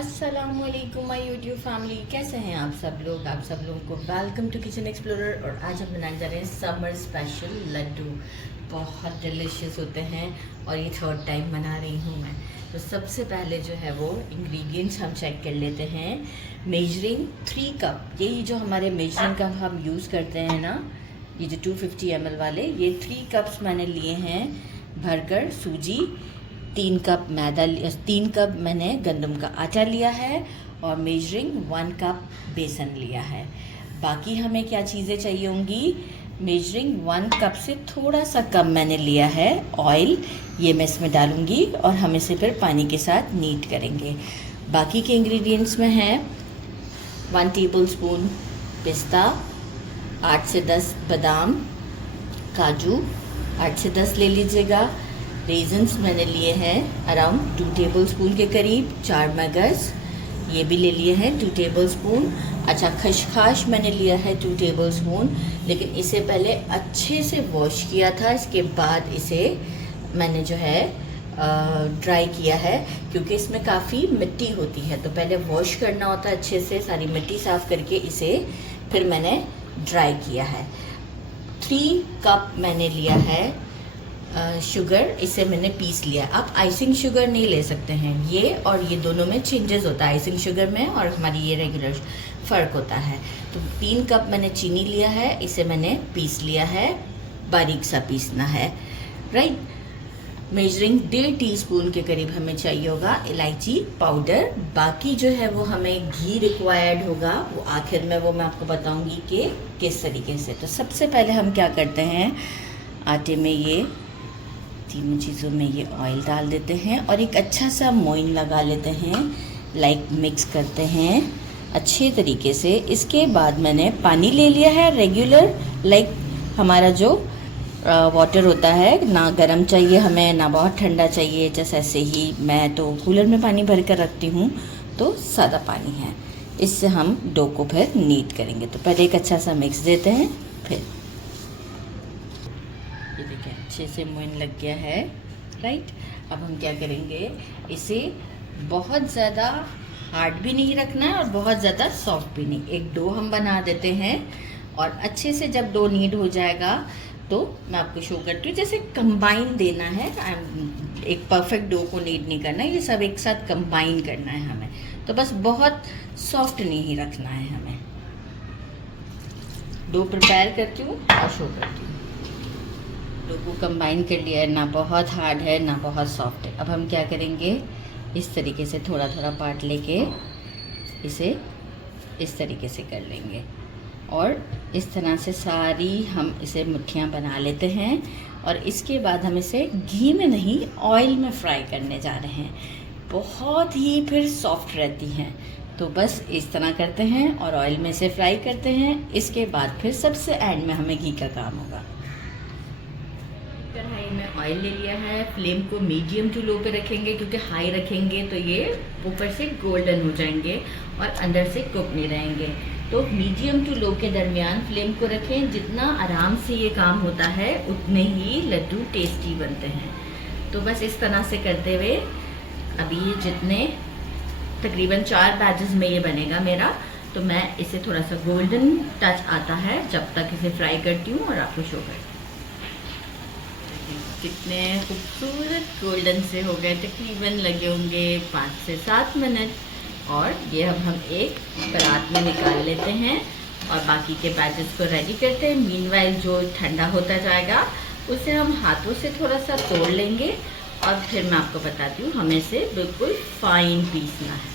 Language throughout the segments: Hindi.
अस्सलामुअलैकुम माय यूट्यूब फैमिली, कैसे हैं आप सब लोग। आप सब लोगों को वेलकम टू किचन एक्सप्लोरर। और आज हम बनाने जा रहे हैं समर स्पेशल लड्डू। बहुत डिलीशियस होते हैं और ये थर्ड टाइम बना रही हूँ मैं। तो सबसे पहले जो है वो इंग्रेडिएंट्स हम चेक कर लेते हैं। मेजरिंग 3 कप, यही जो हमारे मेजरिंग कप हम यूज़ करते हैं ना, ये जो 250 ml वाले, ये 3 कप्स मैंने लिए हैं भरकर सूजी। 3 कप मैदा, 3 कप मैंने गंदम का आटा लिया है और मेजरिंग 1 कप बेसन लिया है। बाकी हमें क्या चीज़ें चाहिए होंगी, मेजरिंग 1 कप से थोड़ा सा कम मैंने लिया है ऑयल, ये मैं इसमें डालूंगी और हम इसे फिर पानी के साथ नीट करेंगे। बाकी के इंग्रेडिएंट्स में हैं 1 टेबलस्पून पिस्ता, 8 से 10 बादाम, काजू 8 से 10 ले लीजिएगा। रेजन्स मैंने लिए हैं अराउंड 2 टेबलस्पून के करीब। 4 मगज़ ये भी ले लिए हैं 2 टेबलस्पून। अच्छा, खसखस मैंने लिया है 2 टेबलस्पून, लेकिन इसे पहले अच्छे से वॉश किया था, इसके बाद इसे मैंने जो है ड्राई किया है, क्योंकि इसमें काफ़ी मिट्टी होती है, तो पहले वॉश करना होता है अच्छे से, सारी मिट्टी साफ़ करके इसे फिर मैंने ड्राई किया है। 3 कप मैंने लिया है शुगर, इसे मैंने पीस लिया। आप आइसिंग शुगर नहीं ले सकते हैं, ये और ये दोनों में चेंजेस होता है, आइसिंग शुगर में और हमारी ये रेगुलर फ़र्क होता है। तो 3 कप मैंने चीनी लिया है, इसे मैंने पीस लिया है, बारीक सा पीसना है, राइट। मेजरिंग 1.5 टीस्पून के करीब हमें चाहिए होगा इलायची पाउडर। बाकी जो है वो हमें घी रिक्वायर्ड होगा, वो आखिर में वो मैं आपको बताऊंगी कि किस तरीके से। तो सबसे पहले हम क्या करते हैं, आटे में ये तीनों चीज़ों में ये ऑयल डाल देते हैं और एक अच्छा सा मोइन लगा लेते हैं, लाइक मिक्स करते हैं अच्छे तरीके से। इसके बाद मैंने पानी ले लिया है रेगुलर, लाइक हमारा जो वाटर होता है, ना गर्म चाहिए हमें ना बहुत ठंडा चाहिए, जैसे ऐसे ही। मैं तो कूलर में पानी भर कर रखती हूँ, तो सादा पानी है। इससे हम डो को फिर नीट करेंगे। तो पहले एक अच्छा सा मिक्स देते हैं, फिर ये देखिए अच्छे से मोइन लग गया है, राइट। अब हम क्या करेंगे, इसे बहुत ज़्यादा हार्ड भी नहीं रखना है और बहुत ज़्यादा सॉफ्ट भी नहीं। एक डो हम बना देते हैं और अच्छे से जब डो नीड हो जाएगा तो मैं आपको शो करती हूँ। जैसे कंबाइन देना है, एक परफेक्ट डो को नीड नहीं करना है, ये सब एक साथ कंबाइन करना है हमें। तो बस बहुत सॉफ्ट नहीं रखना है हमें। डो प्रिपेयर करती हूँ और शो करती हूँ। डो को कंबाइन कर लिया है, ना बहुत हार्ड है ना बहुत सॉफ्ट है। अब हम क्या करेंगे, इस तरीके से थोड़ा थोड़ा पार्ट लेके इसे इस तरीके से कर लेंगे और इस तरह से सारी हम इसे मुट्ठियाँ बना लेते हैं। और इसके बाद हम इसे घी में नहीं ऑयल में फ्राई करने जा रहे हैं। बहुत ही फिर सॉफ्ट रहती हैं, तो बस इस तरह करते हैं और ऑयल में इसे फ्राई करते हैं। इसके बाद फिर सबसे एंड में हमें घी का काम होगा। कढ़ाई में ऑयल ले लिया है, फ्लेम को मीडियम टू लो पे रखेंगे, क्योंकि हाई रखेंगे तो ये ऊपर से गोल्डन हो जाएंगे और अंदर से कुक नहीं रहेंगे। तो मीडियम टू लो के दरमियान फ्लेम को रखें। जितना आराम से ये काम होता है उतने ही लड्डू टेस्टी बनते हैं। तो बस इस तरह से करते हुए अभी ये जितने तकरीबन 4 बैचेस में ये बनेगा मेरा, तो मैं इसे थोड़ा सा गोल्डन टच आता है जब तक इसे फ्राई करती हूँ और आपको शो करती हूँ। कितने खूबसूरत गोल्डन से हो गए, तकरीबन लगे होंगे 5 से 7 मिनट। और ये अब हम एक परात में निकाल लेते हैं और बाकी के बैचेस को रेडी करते हैं। मीनवाइल जो ठंडा होता जाएगा उसे हम हाथों से थोड़ा सा तोड़ लेंगे और फिर मैं आपको बताती हूँ, हमें इसे बिल्कुल फाइन पीसना है।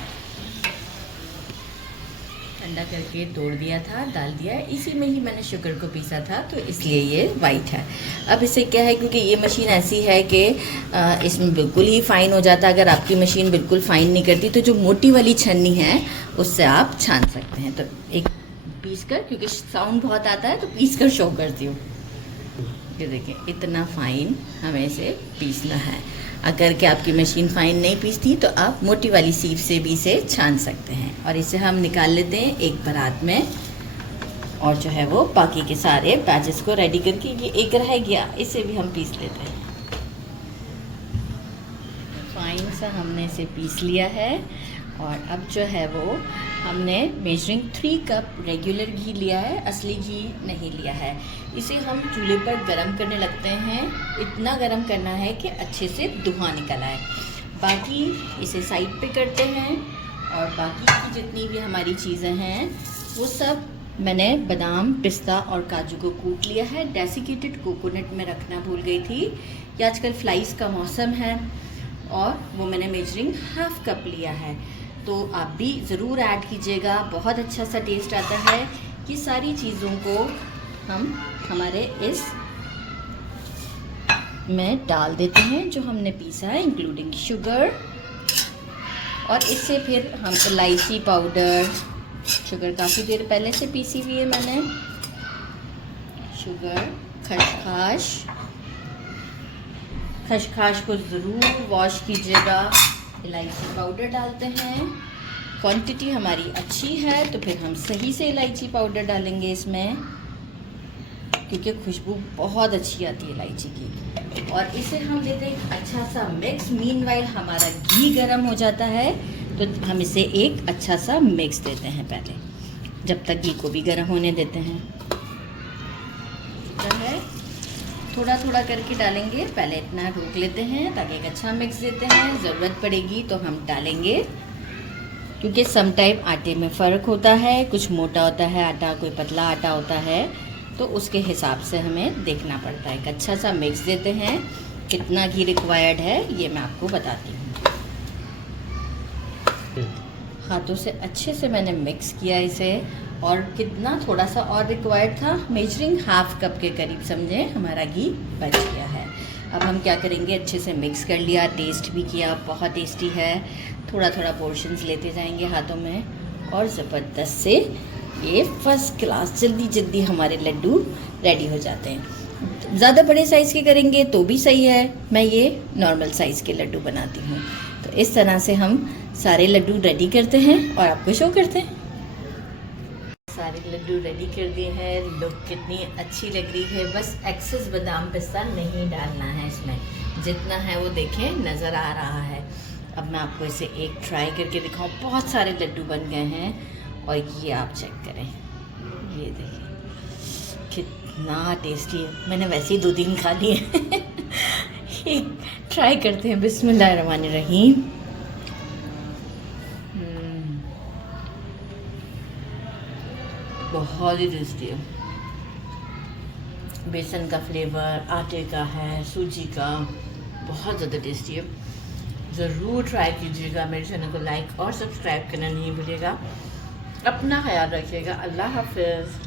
ठंडा करके तोड़ दिया था, डाल दिया है, इसी में ही मैंने शुगर को पीसा था, तो इसलिए ये वाइट है। अब इसे क्या है, क्योंकि ये मशीन ऐसी है कि इसमें बिल्कुल ही फ़ाइन हो जाता है। अगर आपकी मशीन बिल्कुल फ़ाइन नहीं करती तो जो मोटी वाली छन्नी है उससे आप छान सकते हैं। तो एक पीस कर, क्योंकि साउंड बहुत आता है तो पीस कर शो करती हूँ। ये देखिए इतना फ़ाइन हमें इसे पीसना है। अगर कि आपकी मशीन फ़ाइन नहीं पीसती तो आप मोटी वाली सीप से भी इसे छान सकते हैं। और इसे हम निकाल लेते हैं एक परात में और जो है वो बाकी के सारे बैचेस को रेडी करके, ये एक रह गया, इसे भी हम पीस लेते हैं। फ़ाइन सा हमने इसे पीस लिया है और अब जो है वो हमने मेजरिंग 3 कप रेगुलर घी लिया है, असली घी नहीं लिया है। इसे हम चूल्हे पर गरम करने लगते हैं। इतना गरम करना है कि अच्छे से धुआं निकल आए। बाकी इसे साइड पे करते हैं और बाकी की जितनी भी हमारी चीज़ें हैं वो सब मैंने बादाम, पिस्ता और काजू को कूट लिया है। डेसिकेटेड कोकोनट में रखना भूल गई थी। ये आजकल फ्लाइज का मौसम है और वो मैंने मेजरिंग 1/2 कप लिया है। तो आप भी ज़रूर ऐड कीजिएगा, बहुत अच्छा सा टेस्ट आता है। ये सारी चीज़ों को हम हमारे इस में डाल देते हैं जो हमने पीसा है, इंक्लूडिंग शुगर। और इससे फिर हम इलायची पाउडर, शुगर काफ़ी देर पहले से पीसी हुई है मैंने, शुगर, खसखस को ज़रूर वॉश कीजिएगा। इलायची पाउडर डालते हैं। क्वांटिटी हमारी अच्छी है तो फिर हम सही से इलायची पाउडर डालेंगे इसमें, क्योंकि खुशबू बहुत अच्छी आती है इलायची की। और इसे हम देते हैं अच्छा सा मिक्स। मीनवाइल हमारा घी गर्म हो जाता है तो हम इसे एक अच्छा सा मिक्स देते हैं पहले, जब तक घी को भी गर्म होने देते हैं। तो है थोड़ा थोड़ा करके डालेंगे, पहले इतना रोक लेते हैं ताकि एक अच्छा मिक्स देते हैं। ज़रूरत पड़ेगी तो हम डालेंगे, क्योंकि सम टाइम आटे में फ़र्क होता है, कुछ मोटा होता है आटा, कोई पतला आटा होता है, तो उसके हिसाब से हमें देखना पड़ता है। एक अच्छा सा मिक्स देते हैं। कितना घी रिक्वायर्ड है ये मैं आपको बताती हूँ। हाथों से अच्छे से मैंने मिक्स किया इसे। और कितना थोड़ा सा और रिक्वायर्ड था, मेजरिंग 1/2 कप के करीब समझे हमारा घी बच गया है। अब हम क्या करेंगे, अच्छे से मिक्स कर लिया, टेस्ट भी किया, बहुत टेस्टी है। थोड़ा थोड़ा पोर्शंस लेते जाएंगे हाथों में और ज़बरदस्त से ये फर्स्ट क्लास जल्दी जल्दी हमारे लड्डू रेडी हो जाते हैं। ज़्यादा बड़े साइज़ के करेंगे तो भी सही है, मैं ये नॉर्मल साइज़ के लड्डू बनाती हूँ। तो इस तरह से हम सारे लड्डू रेडी करते हैं और आपको शो करते हैं। सारे लड्डू रेडी कर दिए हैं। लुक कितनी अच्छी लग रही है। बस एक्सेस बादाम पिस्ता नहीं डालना है इसमें, जितना है वो देखें नज़र आ रहा है। अब मैं आपको इसे एक ट्राई करके दिखाऊं। बहुत सारे लड्डू बन गए हैं और ये आप चेक करें, ये देखिए कितना टेस्टी है। मैंने वैसे ही 2-3 खा लिए एक ट्राई करते हैं। बिस्मिल्लाहिर्रहमानिर्रहीम। बहुत ही टेस्टी है। बेसन का फ्लेवर, आटे का है, सूजी का, बहुत ज़्यादा टेस्टी है। ज़रूर ट्राई कीजिएगा। मेरे चैनल को लाइक और सब्सक्राइब करना नहीं भूलिएगा। अपना ख्याल रखिएगा। अल्लाह हाफ़िज़।